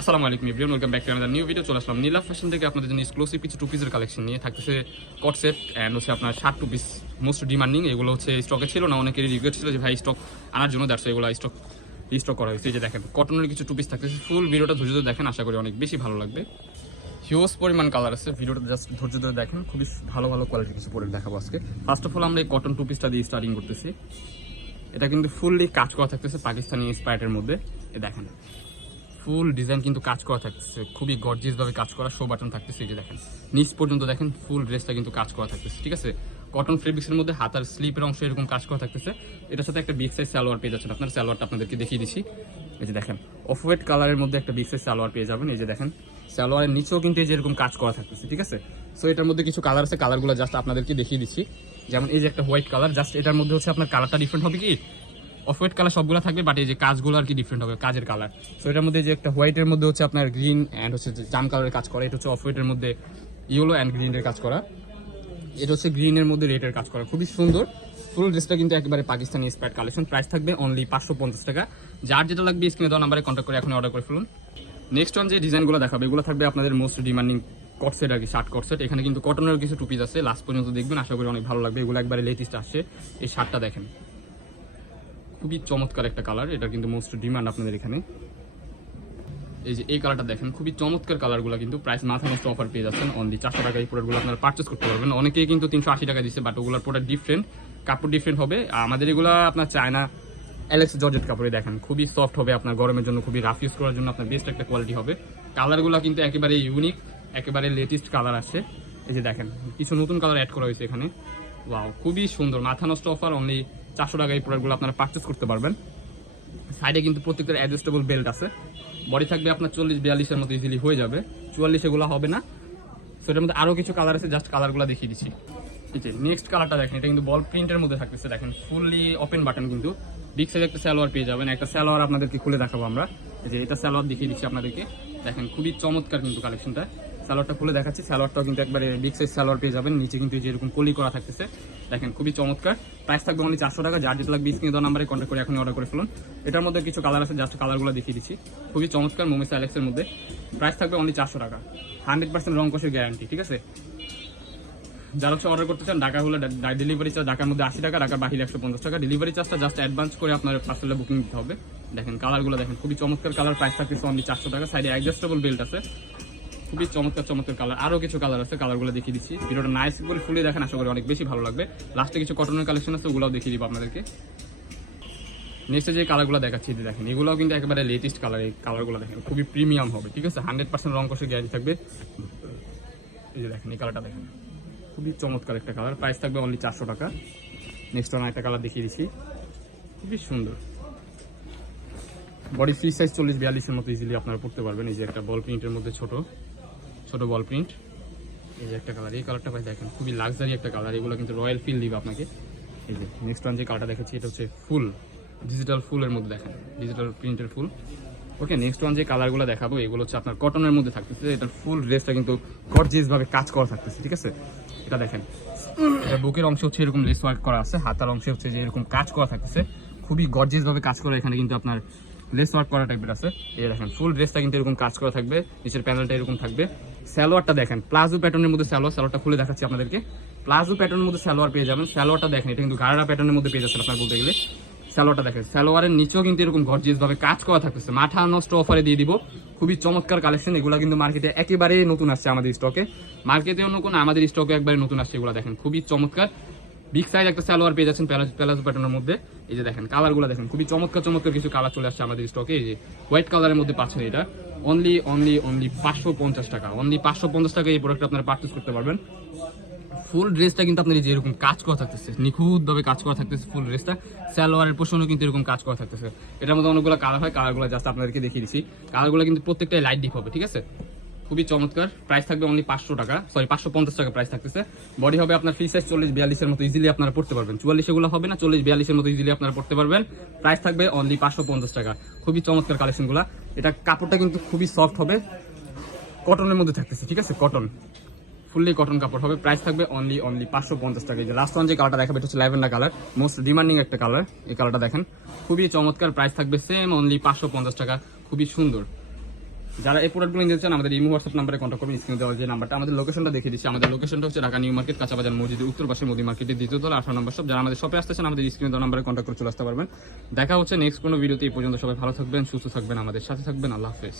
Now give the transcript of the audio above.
আসসালামু আলাইকুম everyone, welcome back to another new video. চলে আসলাম নীলা ফ্যাশন থেকে আপনাদের জন্য এক্সক্লুসিভ কিছু টু পিসের কালেকশন নিয়ে। থাকতেছে কট সেট অ্যান্ড হচ্ছে আপনার 60 টু পিস মোস্ট ডিমান্ডিং। এগুলো হচ্ছে স্টকে ছিল না, অনেকেরই রিকোয়েস্ট ছিল যে ভাই স্টক আনার জন্য, দ্যাটস এগুলো স্টক করা হয়েছে। এই যে দেখেন কটনের কিছু টু পিস থাকতেছে। ফুল ভিডিওটা ধৈর্য ধরে দেখেন, আশা করি অনেক বেশি ভালো লাগবে। হিউজ পরিমাণ কালার আছে, ভিডিওটা জাস্ট ধৈর্য ধরে দেখেন। খুবই ভালো ভালো কোয়ালিটির কিছু প্রোডাক্ট দেখাবো আজকে। ফার্স্ট অফ অল আমরা এই কটন টু পিসটা দিয়ে স্টার্টিং করতেছি। এটা কিন্তু ফুললি কাজ করা থাকতেছে পাকিস্তানি ইন্সপায়ার্ডের মধ্যে। এ দেখেন ফুল ডিজাইন কিন্তু কাজ করা থাকতেছে, খুবই গর্জিয়াস ভাবে কাজ করা। শো বাটন থাকতেছে, এই যে দেখেন নিচ পর্যন্ত দেখেন ফুল ড্রেসটা কিন্তু কাজ করা থাকতেছে, ঠিক আছে। কটন ফেব্রিক্সের মধ্যে হাতার স্লিপের অংশ এরকম কাজ করা থাকতেছে। এটার সাথে একটা বিগ সাইজ সালোয়ার পেয়ে যাচ্ছেন। আপনার সালোয়ারটা আপনাদেরকে দেখিয়ে দিচ্ছি। এই যে দেখেন অফ হোয়াইট কালারের মধ্যে একটা বিগ সাইজ সালোয়ার পেয়ে যাবেন। এই যে দেখেন সালোয়ারের নিচেও কিন্তু এই যে এরকম কাজ করা থাকতেছে, ঠিক আছে। সো এটার মধ্যে কিছু কালার আছে, কালারগুলো জাস্ট আপনাদেরকে দেখিয়ে দিচ্ছি। যেমন এই যে একটা হোয়াইট কালার, জাস্ট এটার মধ্যে হচ্ছে আপনার কালারটা ডিফারেন্ট হবে কি, অফ হোয়াইট কালার সবগুলো থাকবে, বাট এই যে কাজগুলো আর কি ডিফারেন্ট হবে, কাজের কালার। সো এটার মধ্যে যে একটা হোয়াইটের মধ্যে হচ্ছে আপনার গ্রিন অ্যান্ড হচ্ছে জাম কালারের কাজ করা। এটা হচ্ছে অফ হোয়াইটের মধ্যে ইয়েলো অ্যান্ড গ্রিনের কাজ করা। এটা হচ্ছে গ্রিনের মধ্যে রেডের কাজ করা, খুবই সুন্দর। ফুল ড্রেসটা কিন্তু একেবারে পাকিস্তানি ইন্সপায়ার্ড কালেকশন। প্রাইস থাকবে অনলি 550 টাকা। যার যেটা লাগবে স্ক্রিনে দেওয়া নাম্বারে কন্ট্যাক্ট করে এখন অর্ডার করে ফেলুন। নেক্সট ওয়ান যে ডিজাইনগুলো দেখাবে, এগুলো থাকবে আপনাদের মোস্ট ডিমান্ডিং কট সেট আর কি, শার্ট কট সেট। এখানে কিন্তু কটনের কিছু টু পিস আছে, লাস্ট পর্যন্ত দেখবেন, আশা করি অনেক ভালো লাগবে। এগুলো একবারে লেটেস্ট আসছে। এই শার্টটা দেখেন, খুবই চমৎকার একটা কালার, এটা কিন্তু মোস্ট ডিমান্ড আপনাদের এখানে। এই যে এই কালারটা দেখেন, খুবই চমৎকার কালারগুলো, কিন্তু প্রাইস মাথা নষ্ট অফার পেয়ে যাচ্ছেন। অনলি 400 টাকা এই প্রোডাক্টগুলো আপনারা পারচেস করতে পারবেন। অনেকেই কিন্তু 380 টাকা দিচ্ছে, বাট ওগুলোর প্রোডাক্ট ডিফারেন্ট, কাপড় ডিফারেন্ট হবে। আমাদের এগুলো আপনার চায়না অ্যালেক্স জর্জেট কাপড়ে দেখেন, খুবই সফট হবে, আপনার গরমের জন্য খুবই রাফ ইউজ করার জন্য আপনার বেস্ট একটা কোয়ালিটি হবে। কালারগুলো কিন্তু একেবারে ইউনিক, একেবারে লেটেস্ট কালার আসছে। এই যে দেখেন কিছু নতুন কালার অ্যাড করা হয়েছে এখানে। ওয়াও, খুবই সুন্দর, মাথা নষ্ট অফার। অনলি 400 টাকা এই প্রোডাক্টগুলো আপনারা পারচেস করতে পারবেন। সাইডে কিন্তু প্রত্যেকটার অ্যাডজাস্টেবল বেল্ট আছে। বডি থাকবে আপনার 40-42-এর মতো ইজিলি হয়ে যাবে। 44 এগুলো হবে না। সো এটার মধ্যে আরও কিছু কালার আছে, জাস্ট কালারগুলো দেখিয়ে দিচ্ছি। এই যে নেক্সট কালারটা দেখেন, এটা কিন্তু বল প্রিন্টের মধ্যে থাকতেছে। দেখেন ফুললি ওপেন বাটন, কিন্তু বিগ সাইজ একটা সালোয়ার পেয়ে যাবেন। একটা সালোয়ার আপনাদেরকে খুলে দেখাবো আমরা। এই যে এটা সালোয়ার দেখিয়ে দিচ্ছি আপনাদেরকে। দেখেন খুবই চমৎকার কিন্তু কালেকশনটা। সালোয়ারটা খুলে দেখাচ্ছি। সালোয়ারটাও কিন্তু একবারে বিগ সাইজ সালোয়ার পেয়ে যাবেন। নিচে কিন্তু যেরকম কলি করা থাকতেছে, দেখেন খুবই চমৎকার। প্রাইস থাকবে অনলি 400 টাকা। যার যেটা লাগবে স্ক্রিনে দেওয়া নাম্বারে কন্ট্যাক্ট করে এখন অর্ডার করে ফেলুন। এটার মধ্যে কিছু কালার আছে, জাস্ট কালারগুলো দেখিয়ে দিচ্ছি। খুবই চমৎকার মোমিস অ্যালেক্সের মধ্যে। প্রাইস থাকবে অনলি 400 টাকা। 100% রং কষের গ্যারান্টি, ঠিক আছে। যারা হচ্ছে অর্ডার করতে চান, ঢাকা হলে ডেলিভারি চার্জ ঢাকার মধ্যে 80 টাকা, ঢাকার বাহিরে 150 টাকা। ডেলিভারি চার্জটা জাস্ট অ্যাডভান্স করে আপনার পার্সেলে বুকিং দিতে হবে। দেখেন কালারগুলো দেখেন, খুবই চমৎকার কালার। প্রাইস থাকতেছে অনলি 400 টাকা। সাইডে অ্যাডজাস্টেবল বেল্ট আছে, খুবই চমৎকার চমৎকার কালার। আরও কিছু কালার আছে, কালারগুলো দেখিয়ে দিচ্ছি। ভিডিওটা নাইস করে ফুলে দেখেন, আশা করি অনেক বেশি ভালো লাগবে। লাস্টে কিছু কটনের কালেকশন আছে, ওগুলোও দেখিয়ে দিব আপনাদেরকে। নেক্সটে যে কালারগুলো দেখাচ্ছি, দেখেন এগুলোও কিন্তু একেবারে লেটেস্ট কালার। এই কালারগুলো দেখেন খুবই প্রিমিয়াম হবে, ঠিক আছে। 100% রং কষে গ্যারান্টি থাকবে। এই যে দেখেন এই কালারটা দেখেন, খুবই চমৎকার একটা কালার। প্রাইস থাকবে অনলি 400 টাকা। নেক্সট অন একটা কালার দেখিয়ে দিচ্ছি, খুবই সুন্দর। বডি ফ্রি সাইজ 40-42-এর মতো ইজিলি আপনারা পড়তে পারবেন। এই যে একটা বল প্রিন্টের মধ্যে ছোট ছোট বল প্রিন্ট। এই যে একটা কালার, এই কালারটা ভাই দেখেন খুবই লাক্সারি একটা কালার। এগুলো কিন্তু রয়্যাল ফিল দিবে আপনাকে। এই যে নেক্সট ওয়ান যে কালারটা দেখাচ্ছি, এটা হচ্ছে ফুল ডিজিটাল ফুলের মধ্যে, দেখেন ডিজিটাল প্রিন্টের ফুল। ওকে, নেক্সট ওয়ান যে কালারগুলো দেখাবো, এগুলো হচ্ছে আপনার কটনের মধ্যে থাকতেছে। এটার ফুল ড্রেসটা কিন্তু গর্জিয়াস ভাবে কাজ করা থাকতেছে, ঠিক আছে। এটা দেখেন, এটা বুকের অংশে হচ্ছে এরকম লেস ওয়ার্ক করা আছে, হাতার অংশে হচ্ছে যে এরকম কাজ করা থাকতেছে, খুবই গর্জিয়াস ভাবে কাজ করা। এখানে কিন্তু আপনার লেস ওয়ার্ক করা টাইপের আছে। এই দেখেন ফুল ড্রেসটা কিন্তু এরকম কাজ করা থাকবে, নিচের প্যানেলটা এরকম থাকবে। সালোয়ারটা দেখেন প্লাজো প্যাটার্নের মধ্যে সালোয়ারটা খুলে দেখাচ্ছি আপনাদেরকে। প্লাজো প্যাটার্নের মধ্যে সালোয়ার পেয়ে যাবেন। সালোয়ারটা দেখেন, এটা কিন্তু গাড়া প্যাটার্নের মধ্যে পেয়ে যাচ্ছেন আপনার বলতে গেলে। সালোয়ারটা দেখেন, সালোয়ারের নিচেও কিন্তু এরকম গর্জিয়াস ভাবে কাজ করা থাকতেছে। মাথা নষ্ট অফারে দিয়ে দিব, খুবই চমৎকার কালেকশন। এগুলো কিন্তু মার্কেটে একেবারে নতুন আসছে আমাদের স্টকে। মার্কেটে অন্য কোনো, আমাদের স্টকে একবারে নতুন আসছে। এগুলো দেখেন খুবই চমৎকার। বিগ সাইজ একটা সালোয়ার পেয়ে যাচ্ছেন প্লাজো প্যাটার্নের মধ্যে। এই যে দেখেন কালারগুলো দেখেন, খুবই চমৎকার চমৎকার কিছু কালার চলে আসছে আমাদের স্টকে। এই যে হোয়াইট কালারের মধ্যে পাচ্ছেন, এটা অনলি 550 টাকা। অনলি 550 টাকা এই প্রোডাক্ট আপনারা পারচেস করতে পারবেন। ফুল ড্রেসটা কিন্তু আপনার যে এরকম কাজ করা থাকতেছে, নিখুঁতভাবে কাজ করা থাকতেছে ফুল ড্রেসটা। সালোয়ারের পোর্শনও কিন্তু এরকম কাজ করা থাকতেছে। এটার মধ্যে অনেকগুলো কালার হয়, কালারগুলো জাস্ট আপনাদেরকে দেখিয়ে দিচ্ছি। কালারগুলো কিন্তু প্রত্যেকটাই লাইট ডিপ হবে, ঠিক আছে। খুবই চমৎকার। প্রাইস থাকবে অনলি 500 টাকা, সরি 550 টাকা প্রাইস থাকতেছে। বডি হবে আপনার ফ্রি সাইজ 40-42-এর মতো ইজিলি আপনারা পড়তে পারবেন। 44 এগুলো হবে না, 40-42-এর মতো ইজিলি আপনারা পড়তে পারবেন। প্রাইস থাকবে অনলি 550 টাকা। খুবই চমৎকার কালেকশনগুলো। এটা কাপড়টা কিন্তু খুবই সফট হবে, কটনের মধ্যে থাকতেছে, ঠিক আছে। কটন, ফুললি কটন কাপড় হবে। প্রাইস থাকবে অনলি 550 টাকা। এই যে লাস্ট ওয়ান যে কালারটা দেখাবে, এটা হচ্ছে ল্যাভেন্ডার কালার, মোস্ট ডিমান্ডিং একটা কালার। এই কালারটা দেখেন খুবই চমৎকার। প্রাইস থাকবে সেম অনলি 550 টাকা। খুবই সুন্দর। যারা এই প্রোডাক্টগুলো নিতে চান আমাদের ইমো হোয়াটসঅ্যাপ নাম্বারে কন্ট্যাক্ট করবেন, স্ক্রিনে দেওয়া যে নাম্বারটা। আমাদের লোকেশনটা দেখিয়ে দিচ্ছি, আমাদের লোকেশনটা হচ্ছে ঢাকা নিউ মার্কেট কাঁচাবাজার মসজিদের উত্তর পাশে মোদি মার্কেটের দ্বিতীয় তলা 18 নম্বর শপ। যারা আমাদের শপে আসতেছেন আমাদের স্ক্রিনে দেওয়া নাম্বারে কন্ট্যাক্ট করে চলে আসতে পারবেন। দেখা হচ্ছে নেক্সট কোনো ভিডিওতে। এই পর্যন্ত সবাই ভালো থাকবেন, সুস্থ থাকবেন, আমাদের সাথে থাকবেন। আল্লাহ হাফেজ।